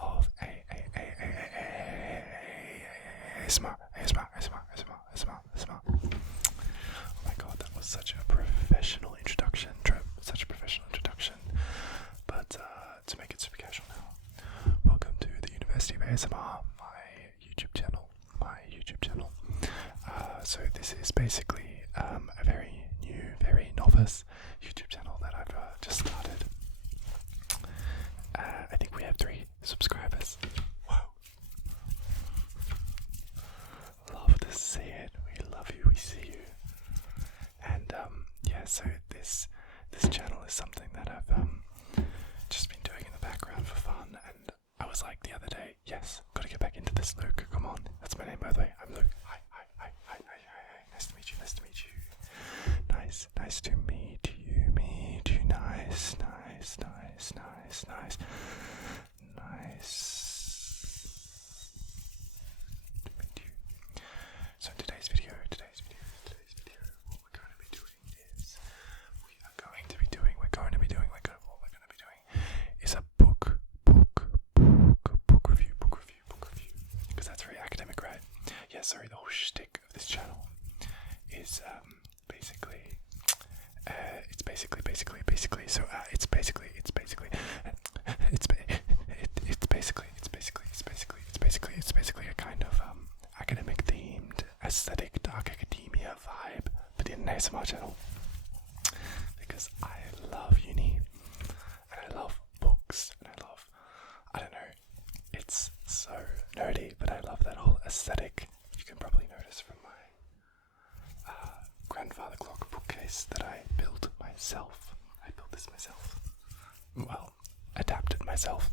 of ASMR. Oh my god, that was such a professional introduction, But to make it super casual now, welcome to the University of ASMR, my YouTube channel. So this is basically a very new, very novice YouTube channel that I've just started. I think we have 3 subscribers. Whoa. Love to see it. We love you, we see you. And yeah, so this channel is something that I've just been doing in the background for fun, and I was like the other day, yes, gotta get back into this, Luke, come on. That's my name, by the way. I'm Luke. Hi. Nice to meet you. Nice to meet you. Nice to meet you. Nice. To meet you. So in today's video, what we're going to be doing is is a book review. Because that's very academic, right? Yeah, sorry, the whole shtick of this channel is basically a kind of academic themed aesthetic dark academia vibe, but in an ASMR channel. Because I love uni and I love books and I don't know, it's so nerdy, but I love that whole aesthetic. You can probably notice from my grandfather clock bookcase that I built myself. I built this myself. Well, adapted myself.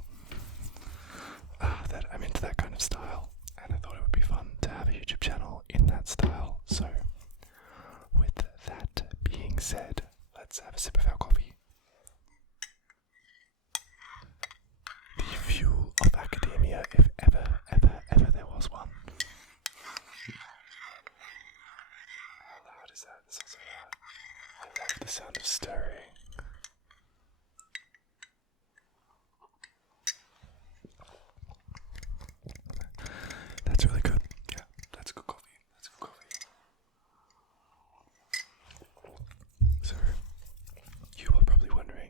That I'm into that kind of style, and I thought it would be fun to have a YouTube channel in that style. So, with that being said, let's have a sip of our coffee. The fuel of academia, if ever there was one. How loud is that? It's also loud. I love the sound of stirring. That's really good. Yeah, that's good coffee. So, you are probably wondering,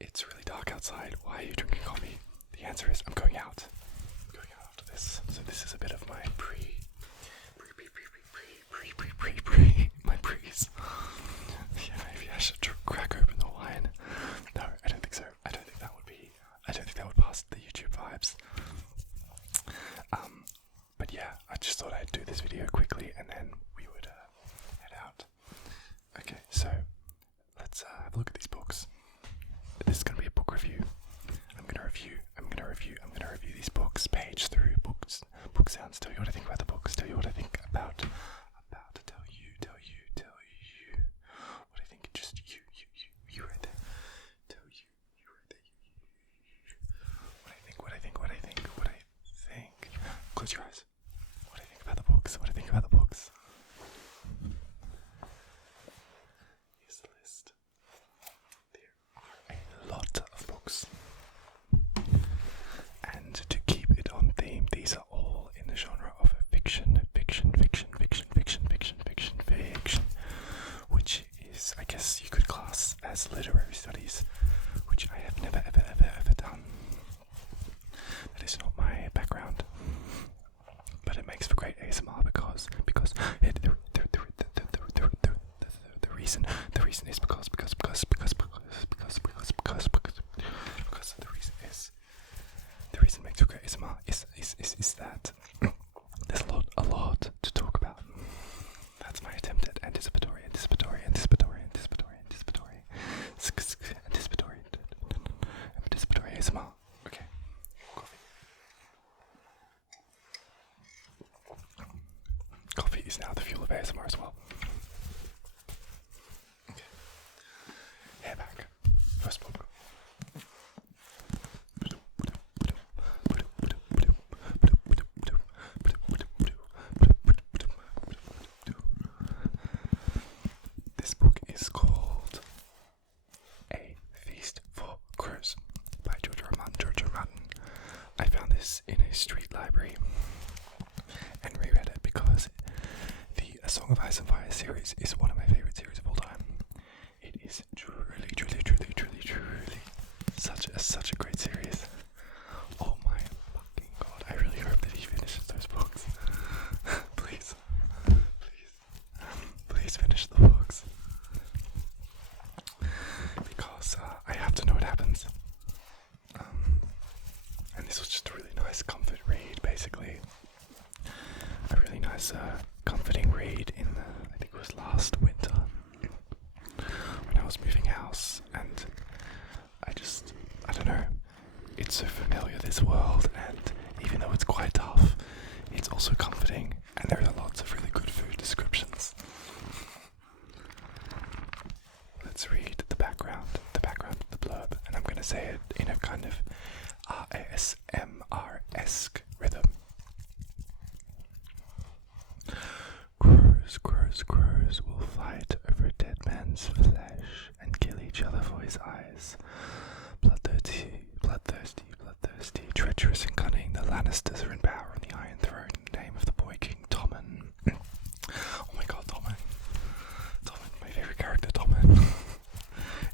it's really dark outside. Why are you drinking coffee? The answer is I'm going out. After this. So this is a bit of my my pre's. Yeah, maybe I should crack open the wine. No, I don't think so. I don't think that would pass the YouTube vibes. But yeah, I just thought I'd do this video quickly and then we would head out. Okay, so let's have a look at these books. This is going to be a book review. I'm going to review these books, page through books, book sounds, tell you what I think about the books, tell you what I think about tell you what I think, just you right there, tell you right there, what I think, close your eyes, what I think about the books, here's the list. There are a lot of books, and to keep it on theme, these are all in the genre of fiction, which is, I guess you could class as literary studies, which I have never ever done. That is not my background, but it makes for great ASMR because the reason is because the reason makes for great ASMR is that there's a lot to talk about. That's my attempt at anticipatory ASMR. Okay, coffee is now the fuel of ASMR as well. Okay, hair back. First book. This book is called A was in a street library and reread it because the A Song of Ice and Fire series is one of my favorite series of all time. It is truly such a great series. Oh my fucking god, I really hope that he finishes those books. Please finish the books. Because I have to know what happens. And this was just a really nice comfort read, basically. A really nice comforting read in I think it was last winter, when I was moving house, and I don't know, it's so familiar, this world, and even though it's quite tough, it's also comforting, and there are lots of really good food descriptions. Let's read the background, the blurb, and I'm going to say it in a kind of ASMR-esque rhythm. Crows will fight over a dead man's flesh and kill each other for his eyes. Bloodthirsty, treacherous and cunning, the Lannisters are in power on the Iron Throne in the name of the boy king Tommen. Oh my god, Tommen, my favourite character, Tommen.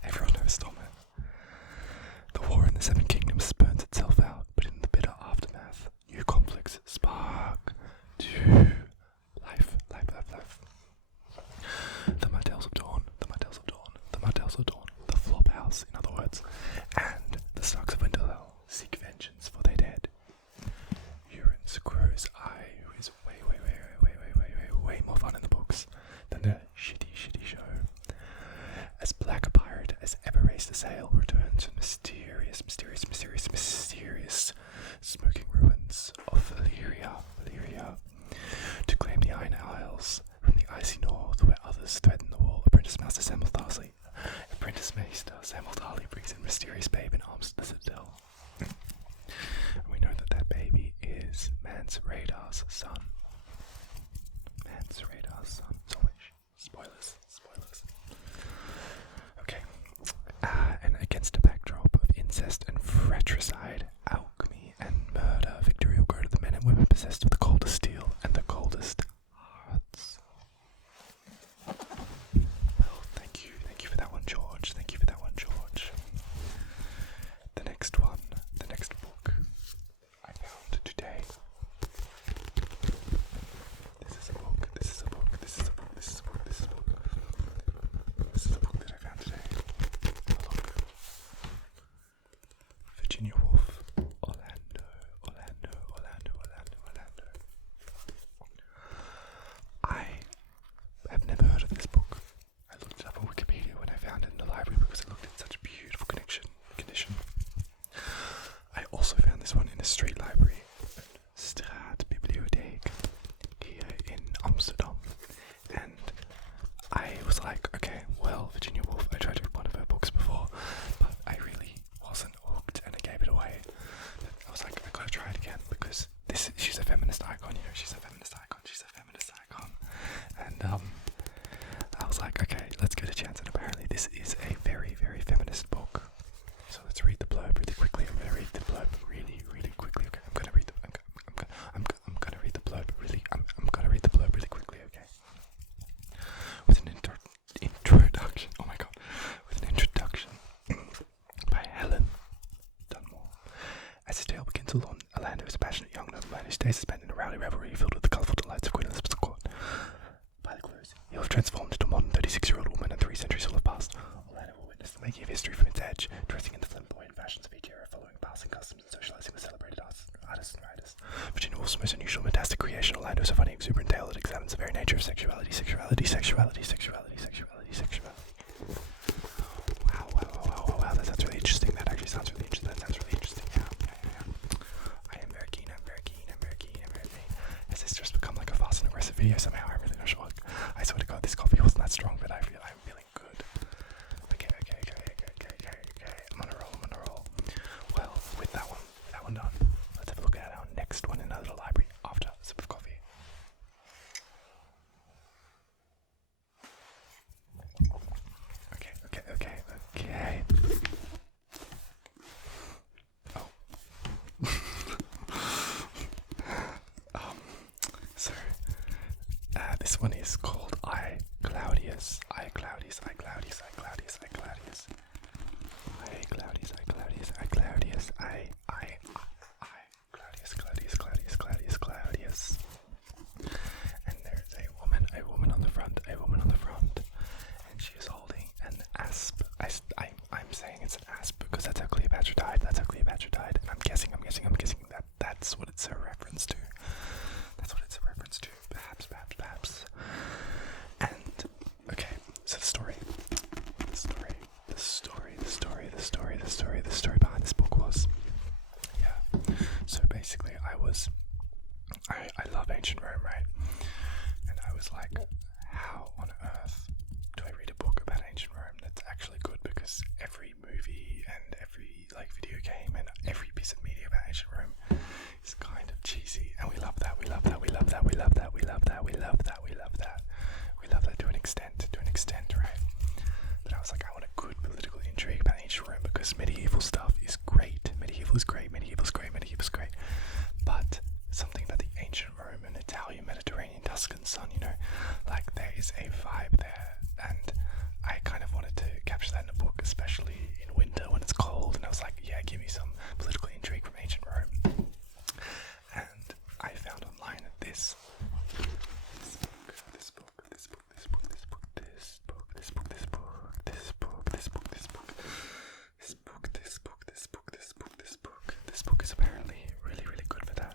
Everyone knows Tommen. The war in the Seven Kingdoms burns itself out, but in the bitter aftermath, new conflicts spark to life. The Martells of Dawn, the Flop House, in other words, and the Starks of Winterfell seek vengeance for their dead. Euron's Crow's Eye, who is way more fun in the books than the shitty show. As black a pirate as ever raised a sail, returns from mysterious smoking ruins of Valyria to claim the Iron Isles from the icy north, where others threaten the wall. Apprentice Master Samuel Tarly brings in mysterious babe in arms to the citadel. And we know that baby is Mance Raydar's son. Spoilers. Okay. And against a backdrop of incest and fratricide, alchemy and murder, victory will go to the men and women possessed of the coldest steel and the coldest hearts. Well, thank you for that one, George. The next book I found today. This is a book that I found today. Look. Virginia Woolf, Orlando. I have never heard of this book. I looked it up on Wikipedia when I found it in the library because it looked in such a beautiful condition. I also found this one in a street library, Straatbibliotheek, here in Amsterdam, and I was like, okay, well, Virginia Woolf, I tried to read one of her books before, but I really wasn't hooked, and I gave it away. I was like, I gotta try it again, because she's a feminist icon, and I was like, okay, let's give it a chance, and apparently this is a very, very feminist book. So let's read the blurb really quickly. I'm gonna read the blurb really quickly. Okay, I'm gonna read the blurb really quickly. Okay. With an introduction. Oh my god. With an introduction by Helen Dunmore. As his tale begins to launch, Orlando is a passionate young nobleman whose days are spent in a rowdy revelry filled with the colourful delights of Queen Elizabeth's court. By the close, he'll have transformed into a modern 36-year-old woman, and 3 centuries will have passed. Orlando will witness the making of history from its edge, dressing in the flamboyant fashions of each era, following passing customs and socializing with celebrated artists and writers. Virginia Woolf's most unusual and fantastic creation, Orlando is a funny, exuberant tale that examines the very nature of sexuality. Wow, that sounds really interesting. That actually sounds really interesting. Yeah. I am very keen. Has this just become like a fast and aggressive video somehow? I'm really not sure. I swear to God, this coffee wasn't that strong, but I'm feeling good. Okay. I'm on a roll. Well, with that one done, let's have a look at our next one in our little library after a sip of coffee. Okay. Oh. this one is called I Claudius. I Claudius, I Claudius, I Claudius, I Claudius. I Claudius, I Claudius, I Claudius, I Claudius, Claudius, Claudius, Claudius, Claudius. And there's a woman on the front, and she is holding an asp. I'm saying it's an asp because that's how Cleopatra died. And I'm guessing that that's what it's a reference to. Perhaps. And okay, so the story behind this book was, so basically I love ancient Rome, right? And I was like, how on earth do I read a book about ancient Rome that's actually good? Because every movie and every video game and every piece of media about ancient Rome is kind of cheesy, and we love that to an extent, right? But I was like, I want a good political intrigue about ancient Rome because medieval stuff is great. Medieval is great. But something about the ancient Roman, Italian, Mediterranean, Tuscan sun, there is a vibe there, and I kind of wanted to capture that in a book, especially in winter when it's cold. And I was like, yeah, give me some political intrigue from ancient Rome. And I found online this book is apparently really, really good for that.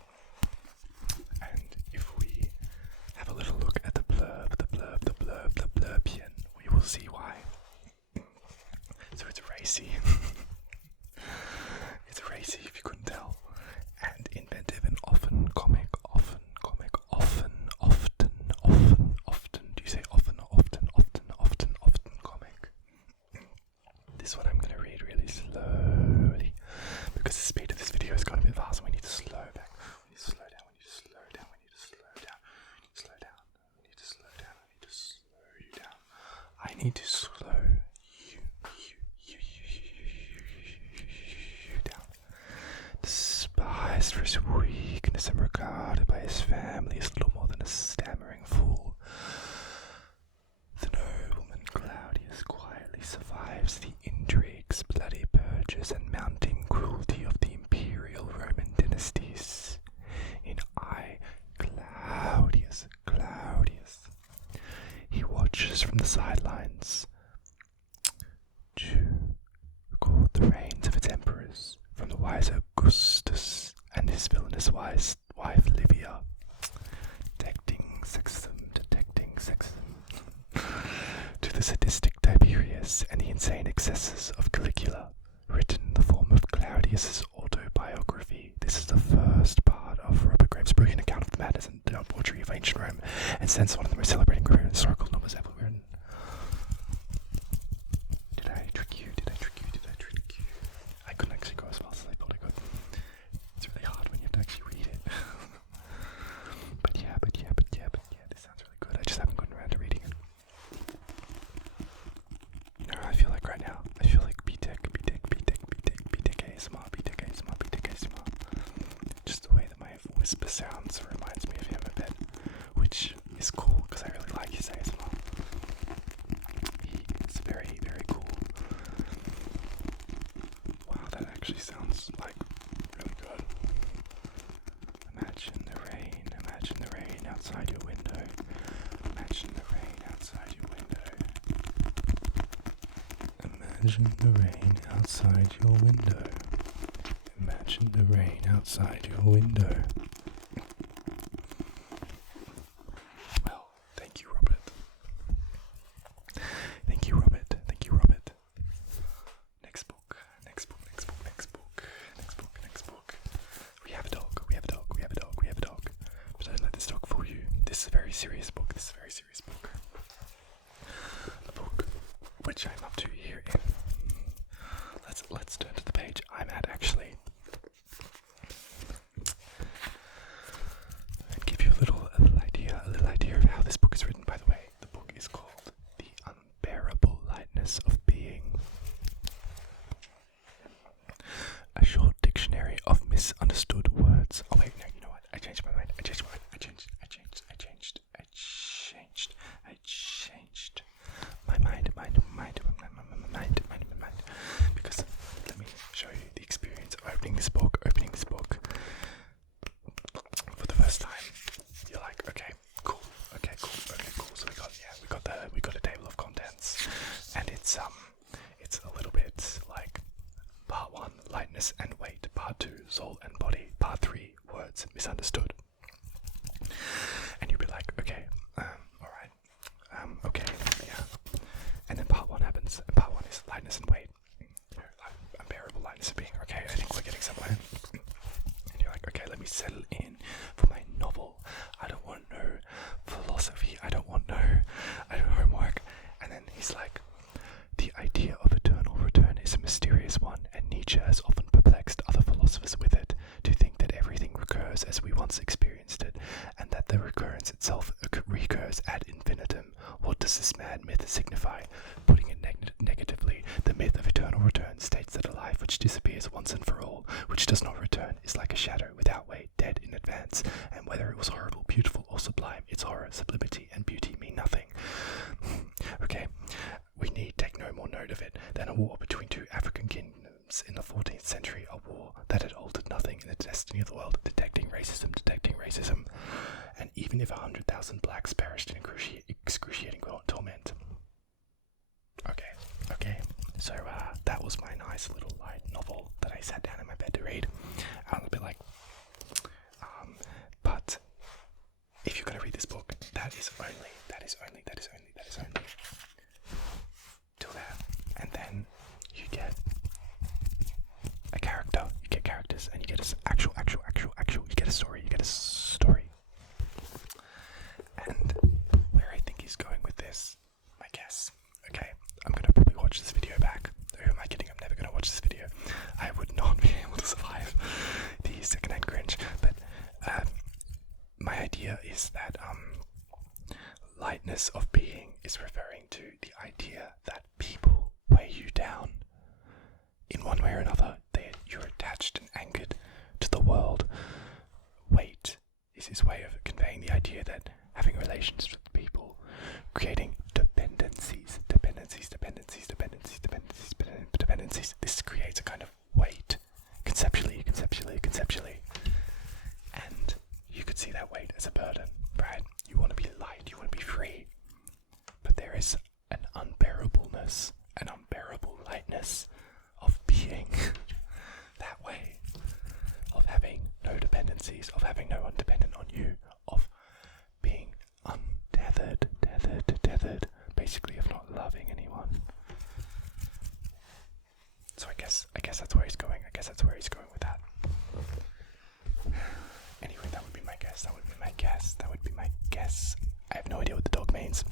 And if we have a little look at the blurbian, we will see why. So it's racy. It's racy if you couldn't tell. And inventive and often comic. Do you say often or often comic? This one I'm going to read really slowly because the speed of this video has got a bit fast and we need to slow back. We need to slow down. I need to slow you down. Despised for his weakness and regarded by his family as little more than a stammering fool, the nobleman Claudius quietly survives the intrigues, bloody purges, and mounting cruelty of the imperial Roman dynasties. In I, Claudius, he watches from the sidelines to record the reigns of its emperors, from the wise Augustus and his villainous wife Livia, detecting sexism, to the sadistic Tiberius and the insane excesses of Caligula, written in the form of Claudius's autobiography. This is the first part of Robert Graham's brilliant account of the madness and debauchery of ancient Rome, and since one of the most celebrating historical novels ever written. Did I trick you? I couldn't actually go as fast as I thought I could. It's really hard when you have to actually read it. But yeah, this sounds really good. I just haven't gotten around to reading it. You know, I feel like right now, B-Tech ASMR. Just the way that my whisper sounds reminds me of him a bit, which is cool because I really like his ASMR. It's very, very cool. Wow, that actually sounds like really good. Imagine the rain outside your window. Imagine the rain outside your window. Imagine the rain outside your window. Imagine the rain outside your window. Well, thank you, Robert. Next book. We have a dog. But don't let this dog fool you. This is a very serious book. A book which I'm up to here in. Let's turn to the page I'm at actually. And give you a little idea of how this book is written. By the way, the book is called The Unbearable Lightness of Being. A short dictionary of misunderstood words. Oh wait, no, you know what? I changed my mind. I changed. words misunderstood. And you'd be like, okay, alright, okay, yeah. And then part 1 happens, and part 1 is lightness and weight. Unbearable lightness of being, okay, I think we're getting somewhere. And you're like, okay, let me settle in for my novel. I don't want no philosophy, I don't want no homework. And then he's like, the idea of eternal return is a mysterious one, and Nietzsche has often perplexed other philosophers with it, to think that everything recurs as we once experienced it, and that the recurrence itself recurs ad infinitum. What does this mad myth signify? Putting it negatively, the myth of eternal return states that a life which disappears once and for all, which does not return, is like a shadow without weight, dead in advance, and whether it was horrible, beautiful, or sublime, its horror, sublimity, and beauty mean nothing. Okay, we need take no more note of it than a war between 2 African kingdoms in the 14th century, a war that had altered nothing in the destiny of the world, detecting racism, and even if 100,000 blacks perished in excruciating torment. Okay, so that was my nice little light novel that I sat down in my bed to read. I was a bit like, but if you're going to read this book, that is only till there. And then you get a character, you get characters, and you get an actual, you get a story. And where I think he's going with this, I guess, okay, I'm going to probably watch this video back. Who am I kidding? I'm never going to watch this video. I would not be able to survive the secondhand cringe. But my idea is that lightness of being is referring to the idea that people weigh you down in one way or another. You're attached and anchored to the world. Weight is his way of conveying the idea that having relations with people, creating dependencies. This creates a kind of weight, conceptually. And you could see that weight as a burden, right? You want to be light, you want to be free. But there is an unbearableness, an unbearable lightness of being that way, of having no dependencies, of having no one dependent on you, of being untethered, tethered, basically of not loving anyone. So I guess that's where he's going. With that. Anyway, that would be my guess. I have no idea what the dog means.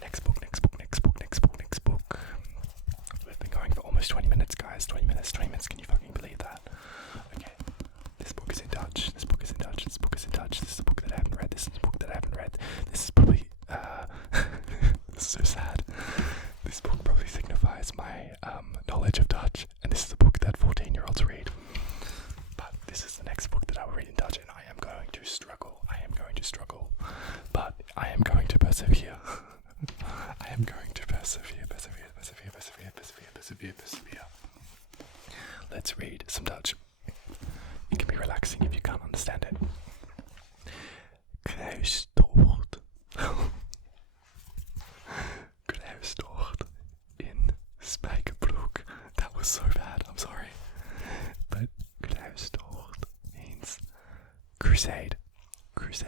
Next book. We've been going for almost 20 minutes, guys. 20 minutes. Can you fucking believe that? Okay. This book is in Dutch. This is a book that I haven't read. This is probably, this is so sad. This book probably signifies my knowledge of Dutch, and this is a book that 14-year-olds read. But this is the next book that I will read in Dutch, and I am going to struggle, but I am going to persevere. Persevere. Let's read some Dutch. It can be relaxing if you can't understand it. Kruistocht. Kruistocht in Spijkerbroek. That was so bad, I'm sorry. But kruistocht means crusade. Kruis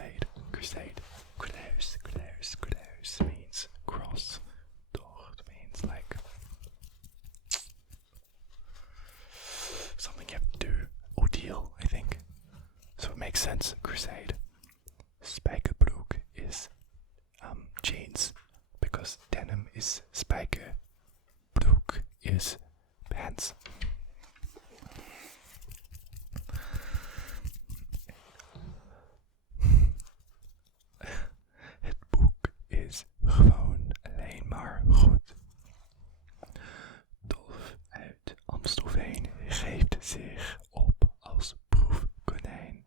means cross. Tocht means like something you have to do or deal, I think. So it makes sense, crusade. Spijkerbroek is jeans, because denim is spijker, broek is pants. Het boek is gewoon alleen maar goed. Dolf uit Amstelveen geeft zich op als proefkonijn.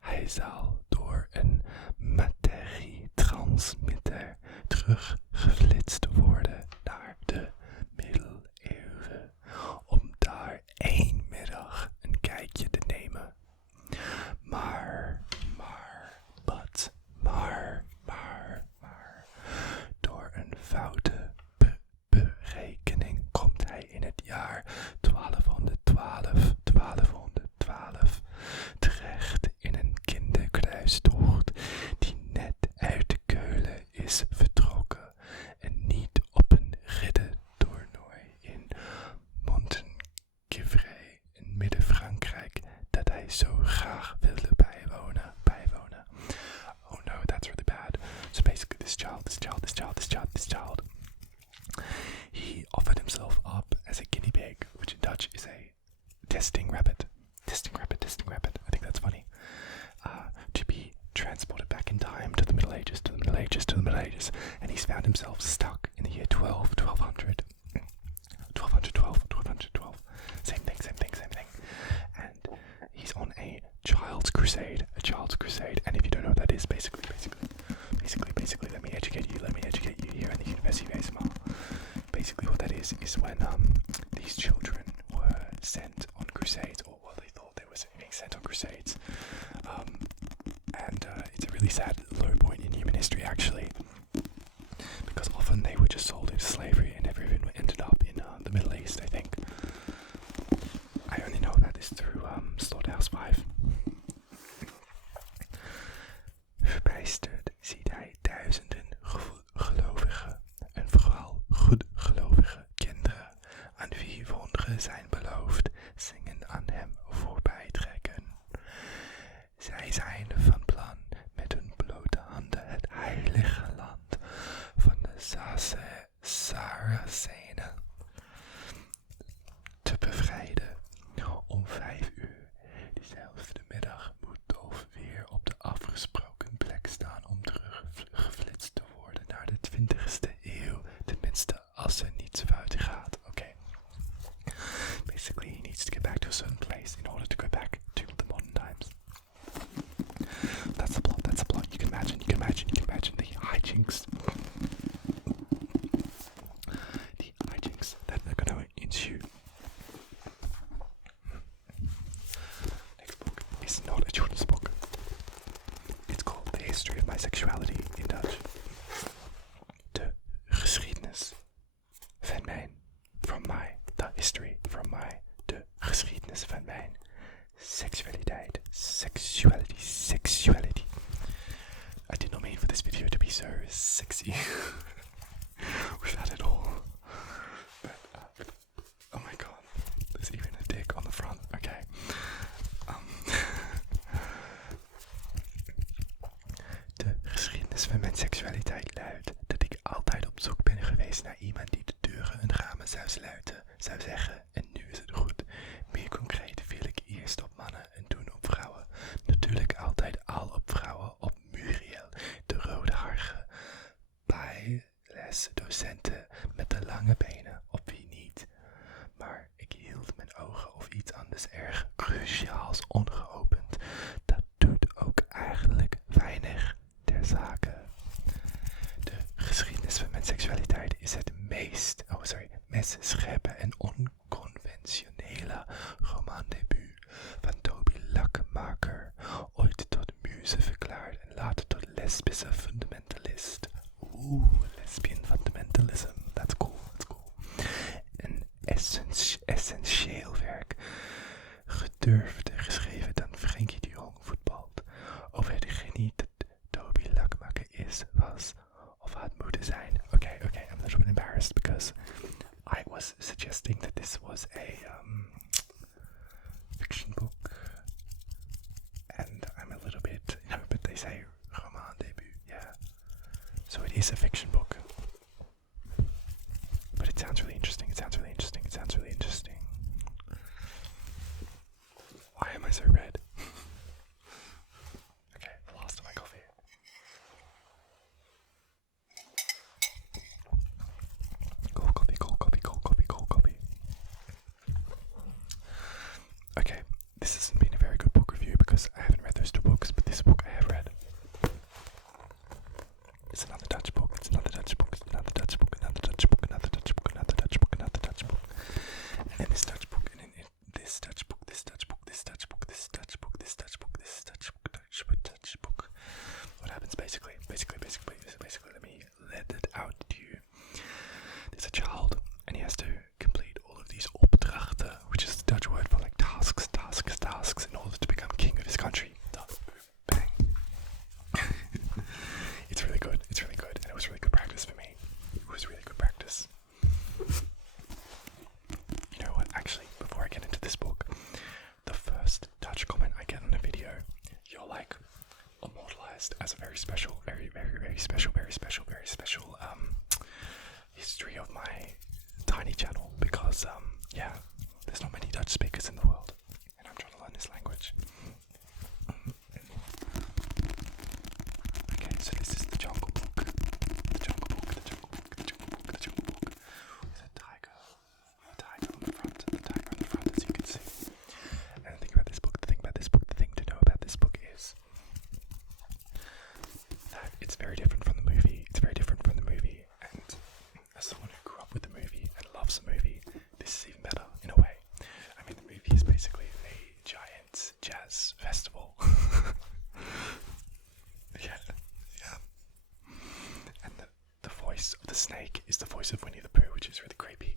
Hij zal door een materietransmitter teruggeflitst worden naar de middeleeuwen, om daar één middag een kijkje te nemen. Maar, door een foute berekening komt hij in het jaar 1212 Crusaders, and he's found himself stuck in the year 1200. 1212. Same thing. And he's on a child's crusade. And if you don't know what that is, basically, let me educate you here in the University of ASMR. Basically what that is when these children were sent on crusades, or well, they thought they were being sent on crusades. And it's a really sad low point in human history, actually, because often they were just sold into slavery and everyone ended up in the Middle East, I think. I only know about this through Slaughterhouse 5. Verbijsterd ziet hij duizenden gelovigen en vooral goedgelovige kinderen aan wie wonderen zijn beloofd, zingen aan hem voorbij trekken. Zij zijn van plan met hun blote handen het heilige land van de Saracenen te bevrijden. Om 5 uur diezelfde middag moet Dolf weer op de afgesproken plek staan om teruggeflitst te worden naar de 20e eeuw. Tenminste, als er niets fout gaat. Okay. Basically, he needs to get back to a certain place in order to go back to the modern times. That's the plot. You can imagine the hijinks. The hijinks that are gonna ensue. Next book is not a children's book. It's called The History of My Sexuality in Dutch. De geschiedenis van mijn, the history from my, de geschiedenis van mijn sexualiteit. Sexuality. I did not mean for this video to be so sexy. We've had it all. But, oh my god, there's even a dick on the front. Okay. De geschiedenis van mijn seksualiteit luidt dat ik altijd op zoek ben geweest naar iemand die de deuren en ramen zou sluiten, zou zeggen, en nu is het goed. Meer concreet viel ik eerst op mannen en toen op vrouwen. Natuurlijk altijd al op vrouwen, op Muriel, de roodharige bijlesdocenten met de lange benen, op wie niet. Maar ik hield mijn ogen of iets anders erg cruciaals ongeopend. Dat doet ook eigenlijk weinig ter zake. De geschiedenis van mijn seksualiteit is het meest scherpe en onconventionele romandebuut van Toby Lakmaker, ooit tot muze verklaard en later tot lesbische fundamentalist. Lesbian fundamentalism, that's cool. Een essentieel werk, gedurfder geschreven dan Frenkie de Jong voetbalt, over de genie dat Toby Lakmaker is, was of had moeten zijn. Okay, I'm a little bit embarrassed because I was suggesting that this was a fiction book, and I'm a little bit, but they say roman debut, yeah. So it is a fiction book, but it sounds really interesting. Why am I so red? Okay, I lost my coffee. Cold copy. Okay, this hasn't been a very good book review because I haven't read those 2 books, but this book I have read. It's another Dutch book. And then this Dutch book, and then this Dutch book. What happens basically, let me let it out to you. There's a child, and he has to complete all of these opdrachten, which is the Dutch word for like tasks, in order to become king of his country. Bang. It's really good, and it was really good practice for me. You know what, actually, before I get into this book, the first Dutch comment I get on a video, you're like immortalized as a very special history of my tiny channel, because there's not many Dutch speakers in the world, and I'm trying to learn this language. Okay, so this is the Jungle Book. it's very different from the movie. It's very different from the movie, and as someone who grew up with the movie and loves the movie, this is even better in a way. I mean, the movie is basically a giant jazz festival. yeah. And the voice of the snake is the voice of Winnie the Pooh, which is really creepy.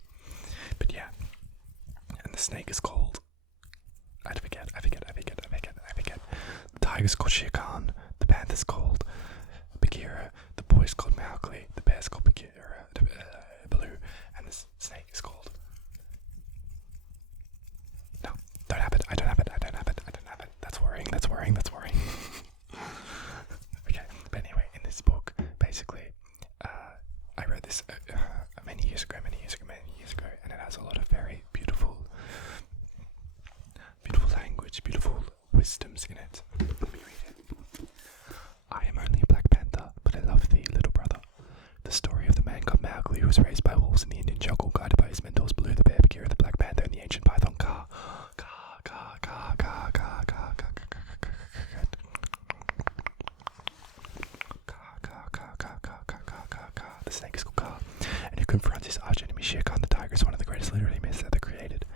But yeah, and the snake is called, I forget. The tiger's called Shere Khan, the panther's called Bagheera, the boy's called Mowgli, the bear's called Baloo, and the snake is called... No, don't have it. That's worrying. Okay, but anyway, in this book, basically, I read this many years ago, and it has a lot of very beautiful language, beautiful wisdoms in it. Let me read it. I am only a black panther, but I love thee, little brother. The story of the man called Mowgli, who was raised by wolves in the Indian jungle, guided by his mentors Baloo the bear, Bagheera the black panther, and the ancient python Kaa. The snake is called Kaa, and who confronts his arch enemy Shere Khan the tiger is one of the greatest literary myths ever created.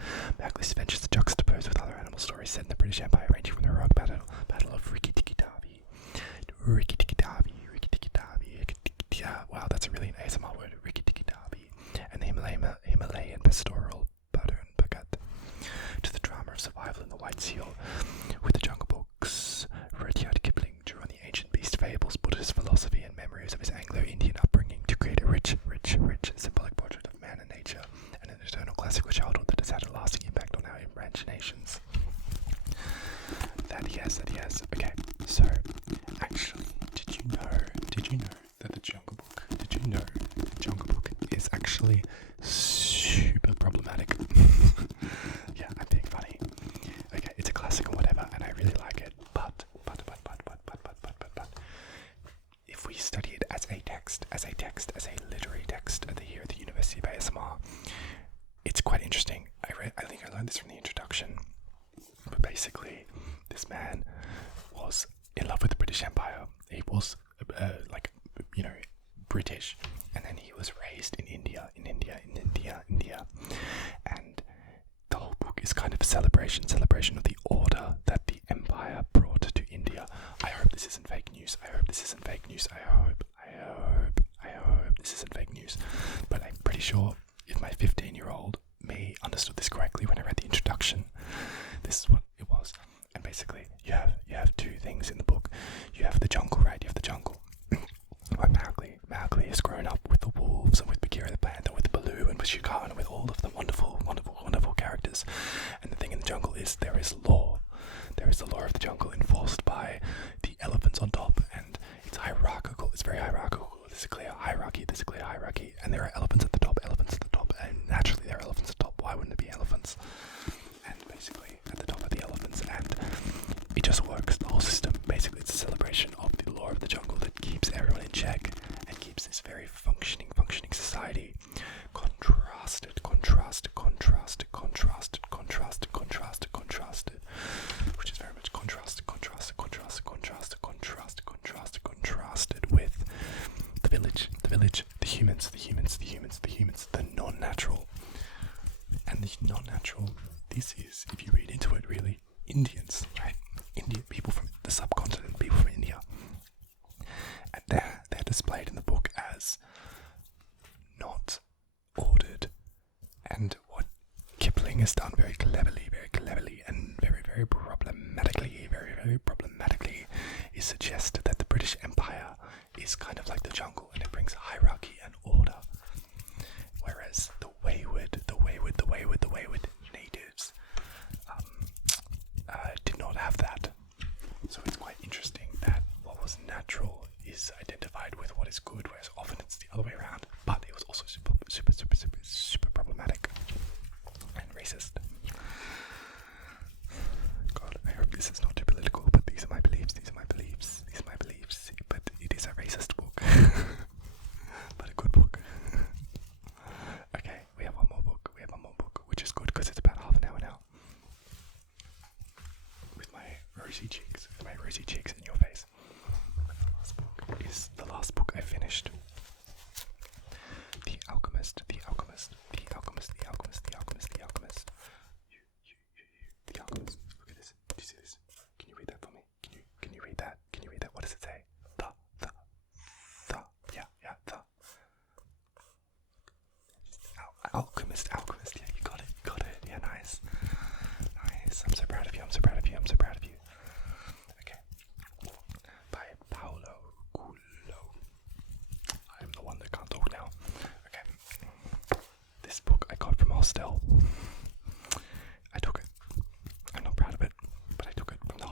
Mowgli's adventures are juxtaposed with other animal stories set in the British Empire, ranging from the heroic battle of Rikki-Tikki-Tavi. Wow, that's a really an ASMR word, Rikki-Tikki-Tavi, and the Himalayan pastoral Badun Bhagat, to the drama of survival in the White Seal, with the Jungle Books. Rudyard Kipling drew on the ancient beast fables, Buddhist philosophy, and memories of his Anglo-Indian upbringing to create a rich, symbolic portrait of man and nature, and an eternal classical childhood that has had a lasting impact on our imaginations. That he has. Okay, so, actually, did you know that the Jungle Book is actually super problematic? Yeah, I'm being funny. Okay, it's a classic or whatever, and I really like it, but, if we study it as a literary text here at the University of ASMR, it's quite interesting. I think I learned this from the introduction, but basically, this man was in love with the British Empire. He was, British, and then he was raised in India, and the whole book is kind of a celebration of the order that the Empire brought to India. I hope this isn't fake news. I hope this isn't fake news. But I'm pretty sure if my 15-year-old me understood this correctly when I read the introduction, this is what it was. And basically, you have two things in the book. You have the jungle, right? You have the jungle. Where Mowgli has grown up with the wolves and with Bagheera the panther, with Baloo and with Shere Khan, and with all of the wonderful characters. And the thing in the jungle is there is law. There is the law of the jungle enforced by the elephants on top, and it's hierarchical. It's very hierarchical. There's a clear hierarchy, and there are elephants at the top, and naturally there are elephants at the top. Why wouldn't it be elephants? And basically at the top are the elephants, and it just works. The whole system, basically, it's a celebration of the law of the jungle that keeps everyone in check and keeps this very functioning society contrasted, which is very much contrasted with the village, the humans, the non-natural. And the non-natural, this is, if you read into it really, Indians, right? People from the subcontinent, people from India. And they're displayed in the book as not ordered. And what Kipling has done very cleverly, and very problematically, is suggest that the British Empire is kind of like the jungle, and it brings hierarchy and order. Whereas the wayward natives did not have that. So it's quite interesting that what was natural is identified with what is good, whereas often it's the other way around. But it was also super problematic and racist. God, I hope this is not too political, but these are my beliefs. But it is a racist book. But a good book. Okay, we have one more book, which is good because it's about half an hour now. With my rosy cheeks in your face. The last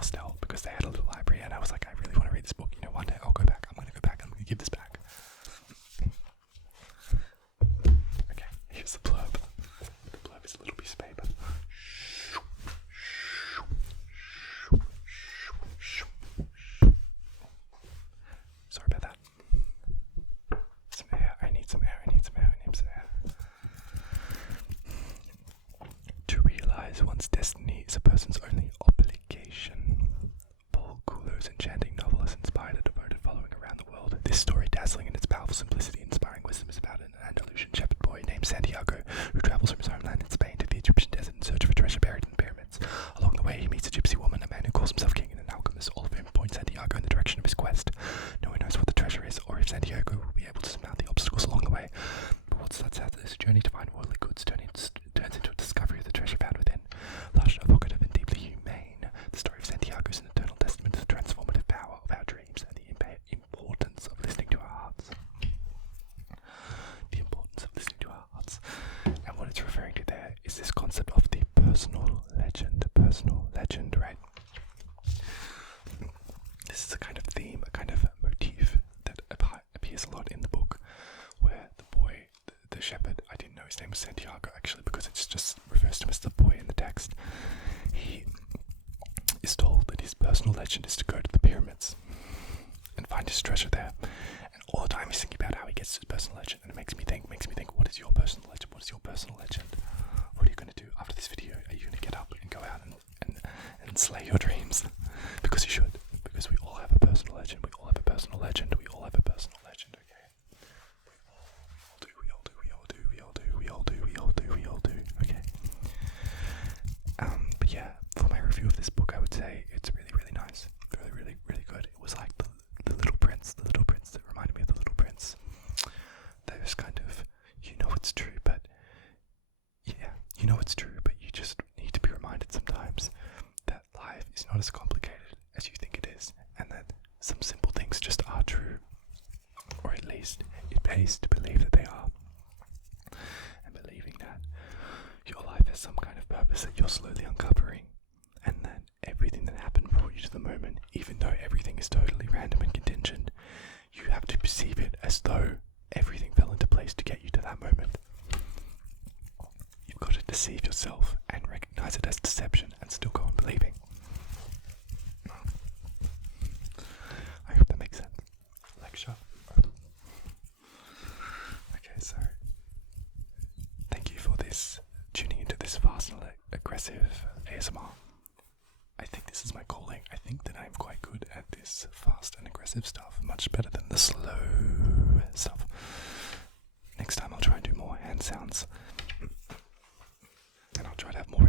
hostel because they had a little library, and I was like, I really want to read this book. You know, one day I'll go back. I'm going to go back. I'm going to give this back. Okay, here's the blurb. The blurb is a little piece of paper. Sorry about that. Some air. I need some air. I need some air. I need some air. To realize one's destiny is a person's only obligation. Paul Coelho's enchanting novel has inspired a devoted following around the world. This story, dazzling in its powerful simplicity, inspiring wisdom, is about an Andalusian shepherd boy named Santiago who travels from his homeland in Spain to the Egyptian desert in search of a treasure buried in the pyramids. Along the way, he meets a gypsy woman, a man who calls himself king, and an alchemist, all of whom point Santiago in the direction of his quest. No one knows what the treasure is, or if Santiago will be able to surmount the obstacles along the way. But what starts out as a journey to find worldly goods turns into a discovery of the treasure found within. Lush, evocative, and deeply humane, the story of Santiago is an eternal testament to the transformative power of our dreams and the importance of listening to our hearts. The importance of listening to our hearts. And what it's referring to there is this concept of the personal legend, right? This is a kind of theme, a kind of motif that appears a lot in the book, where the boy, the shepherd, I didn't know his name was Santiago actually because it just refers to him as the boy in the text. He is told that his personal legend is to go to the pyramids and find his treasure there. And all the time he's thinking about how he gets to his personal legend, and it makes me think, what is your personal legend? What is your personal legend? What are you going to do after this video? Are you going to get up and go out and slay your dreams? Because you should. Because we all have a personal legend. We all have a personal legend. We all have a personal legend, okay? We all do, okay? But yeah, for my review of this book, I would say it's really, really nice. Really, really, really good. It was like the Little Prince that reminded me of the Little Prince. There's kind of, it's true, but you just need to be reminded sometimes that life is not as complicated as you think it is, and that some simple things just are true, or at least it pays to believe that they are, and believing that your life has some kind of purpose that you're slowly uncovering, and that everything that happened brought you to the moment, even though everything is totally random and contingent, you have to perceive it as though everything fell into place to get you to that moment. You've got to deceive yourself and recognize it as deception and still go on believing. I hope that makes sense. Lecture. Okay, so thank you for tuning into this fast and aggressive ASMR. I think this is my calling. I think that I'm quite good at this fast and aggressive stuff, much better than the slow stuff. Next time I'll try and do more hand sounds, and I'll try to have more